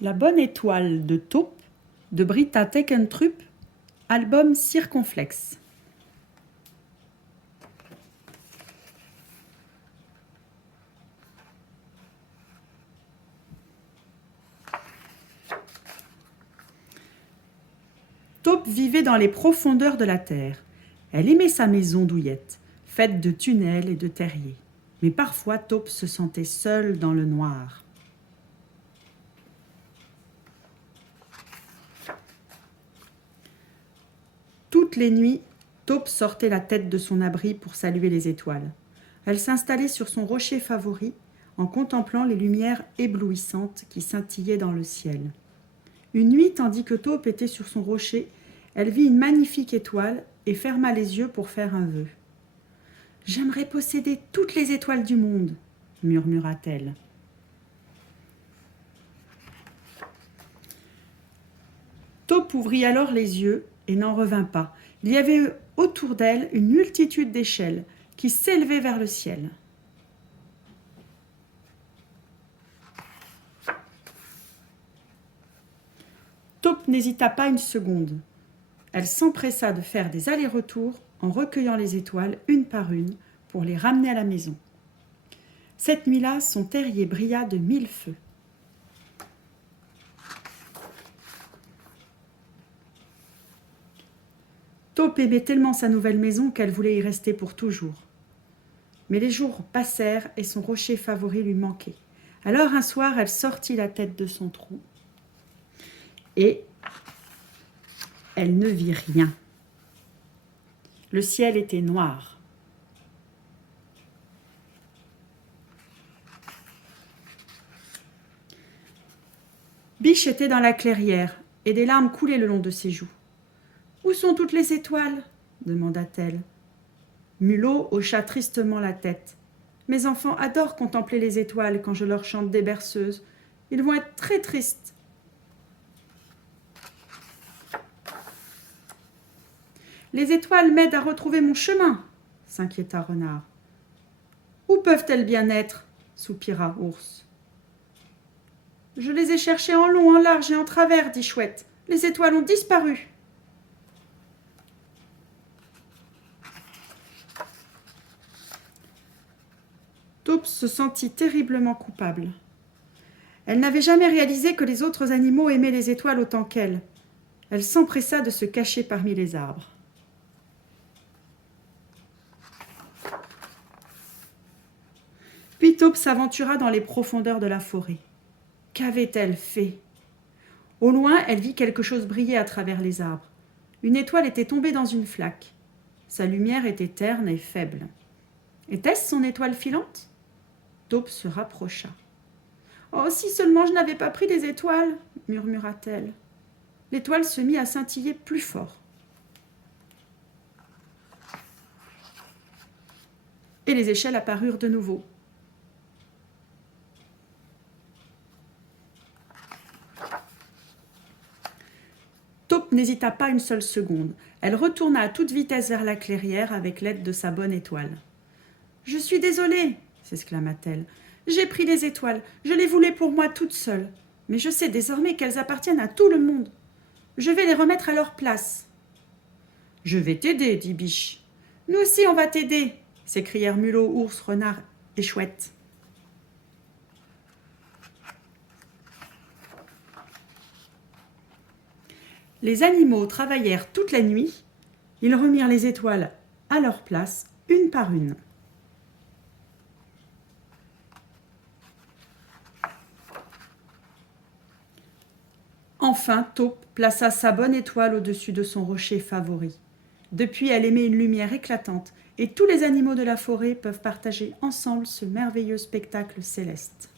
La bonne étoile de taupe de Britta Teckentrup, album Circonflexe. Taupe vivait dans les profondeurs de la terre. Elle aimait sa maison douillette, faite de tunnels et de terriers. Mais parfois, Taupe se sentait seule dans le noir. Toutes les nuits, Taupe sortait la tête de son abri pour saluer les étoiles. Elle s'installait sur son rocher favori en contemplant les lumières éblouissantes qui scintillaient dans le ciel. Une nuit, tandis que Taupe était sur son rocher, elle vit une magnifique étoile et ferma les yeux pour faire un vœu. « J'aimerais posséder toutes les étoiles du monde, » murmura-t-elle. Taupe ouvrit alors les yeux et n'en revint pas. Il y avait autour d'elle une multitude d'échelles qui s'élevaient vers le ciel. Taupe n'hésita pas une seconde. Elle s'empressa de faire des allers-retours en recueillant les étoiles une par une pour les ramener à la maison. Cette nuit-là, son terrier brilla de 1000 feux. Taupe aimait tellement sa nouvelle maison qu'elle voulait y rester pour toujours. Mais les jours passèrent et son rocher favori lui manquait. Alors un soir, elle sortit la tête de son trou et elle ne vit rien. Le ciel était noir. Biche était dans la clairière et des larmes coulaient le long de ses joues. « Où sont toutes les étoiles ?» demanda-t-elle. Mulot hocha tristement la tête. « Mes enfants adorent contempler les étoiles quand je leur chante des berceuses. Ils vont être très tristes. » « Les étoiles m'aident à retrouver mon chemin, » s'inquiéta Renard. « Où peuvent-elles bien être ?» soupira Ours. « Je les ai cherchées en long, en large et en travers, » dit Chouette. « Les étoiles ont disparu. » Taupe se sentit terriblement coupable. Elle n'avait jamais réalisé que les autres animaux aimaient les étoiles autant qu'elle. Elle s'empressa de se cacher parmi les arbres. Puis Taupe s'aventura dans les profondeurs de la forêt. Qu'avait-elle fait ? Au loin, elle vit quelque chose briller à travers les arbres. Une étoile était tombée dans une flaque. Sa lumière était terne et faible. Était-ce son étoile filante ? Taupe se rapprocha. « Oh, si seulement je n'avais pas pris des étoiles !» murmura-t-elle. L'étoile se mit à scintiller plus fort. Et les échelles apparurent de nouveau. Taupe n'hésita pas une seule seconde. Elle retourna à toute vitesse vers la clairière avec l'aide de sa bonne étoile. « Je suis désolée !» s'exclama-t-elle. « J'ai pris les étoiles, je les voulais pour moi toute seule. Mais je sais désormais qu'elles appartiennent à tout le monde. Je vais les remettre à leur place. »« Je vais t'aider, » dit Biche. « Nous aussi, on va t'aider !» s'écrièrent Mulot, Ours, Renard et Chouette. Les animaux travaillèrent toute la nuit. Ils remirent les étoiles à leur place, une par une. Enfin, Taupe plaça sa bonne étoile au-dessus de son rocher favori. Depuis, elle émet une lumière éclatante et tous les animaux de la forêt peuvent partager ensemble ce merveilleux spectacle céleste.